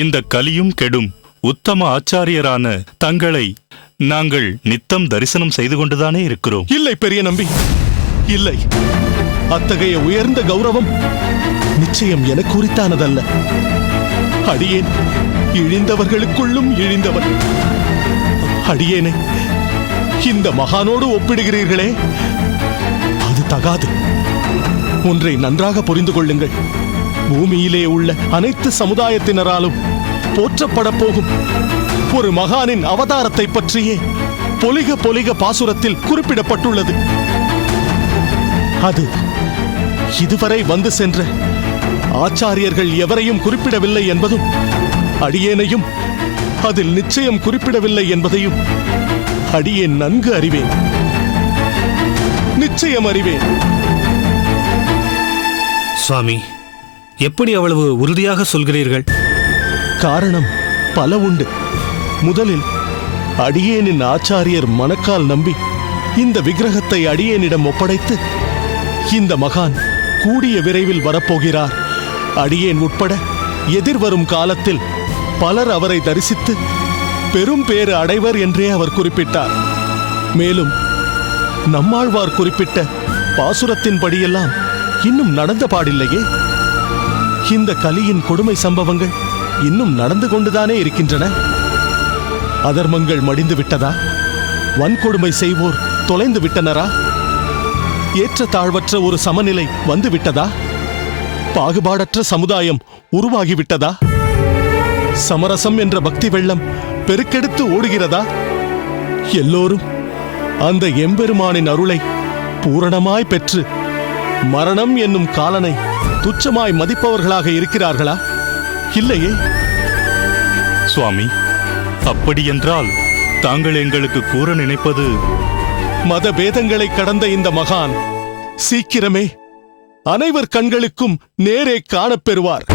இந்த கலியும் கெடும் உத்தம ஆச்சாரியரான தங்களை நாங்கள் நித்தம் தரிசனம் செய்து கொண்டுதானே இருக்கிறோம். இல்லை பெரிய நம்பி, இல்லை. அத்தகைய உயர்ந்த கௌரவம் நிச்சயம் எனக்கு உரித்தானதல்ல. அடியேன் இழிந்தவர்களுக்குள்ளும் இழிந்தவன். அடியேனை இந்த மகானோடு ஒப்பிடுகிறீர்களே, அது தகாது. ஒன்றை நன்றாக புரிந்து கொள்ளுங்கள். பூமியிலே உள்ள அனைத்து சமுதாயத்தினராலும் போற்றப்பட போகும் ஒரு மகானின் அவதாரத்தை பற்றியே பொலிக பொலிக பாசுரத்தில் குறிப்பிடப்பட்டுள்ளது. அது இதுவரை வந்து சென்ற ஆச்சாரியர்கள் எவரையும் குறிப்பிடவில்லை என்பதும், அடியேனையும் அதில் நிச்சயம் குறிப்பிடவில்லை என்பதையும் அடியேன் நன்கு அறிவேன். நிச்சயம் அறிவேன். சுவாமி, எப்படி அவ்வளவு உறுதியாக சொல்கிறீர்கள்? காரணம் பல உண்டு. முதலில் அடியேனின் ஆச்சாரியர் மணக்கால் நம்பி இந்த விக்கிரகத்தை அடியேனிடம் ஒப்படைத்து, இந்த மகான் கூடிய விரைவில் வரப்போகிறார், அடியேன் உட்பட எதிர்வரும் காலத்தில் பலர் அவரை தரிசித்து பெரும் பேறு அடைவர் என்றே அவர் குறிப்பிட்டார். மேலும் நம்மாழ்வார் குறிப்பிட்ட பாசுரத்தின்படியெல்லாம் இன்னும் நடந்த பாடில்லையே. இந்த கலியின் கொடுமை சம்பவங்கள் இன்னும் நடந்து கொண்டுதானே இருக்கின்றன. அதர்மங்கள் மடிந்து விட்டதா? வன்கொடுமை செய்வோர் தொலைந்து விட்டனரா? ஏற்ற தாழ்வற்ற ஒரு சமநிலை வந்து விட்டதா? பாகுபாடற்ற சமுதாயம் உருவாகிவிட்டதா? சமரசம் என்ற பக்தி வெள்ளம் பெருக்கெடுத்து ஓடுகிறதா? எல்லோரும் அந்த எம்பெருமானின் அருளை பூரணமாய் பெற்று மரணம் என்னும் காலனை துச்சமாய் மதிப்பவர்களாக இருக்கிறார்களா? இல்லையே. சுவாமி, அப்படியென்றால் தாங்கள் எங்களுக்கு கூற நினைப்பது? மத பேதங்களை கடந்த இந்த மகான் சீக்கிரமே அனைவர் கண்களுக்கும் நேரே காணப்பெறுவார்.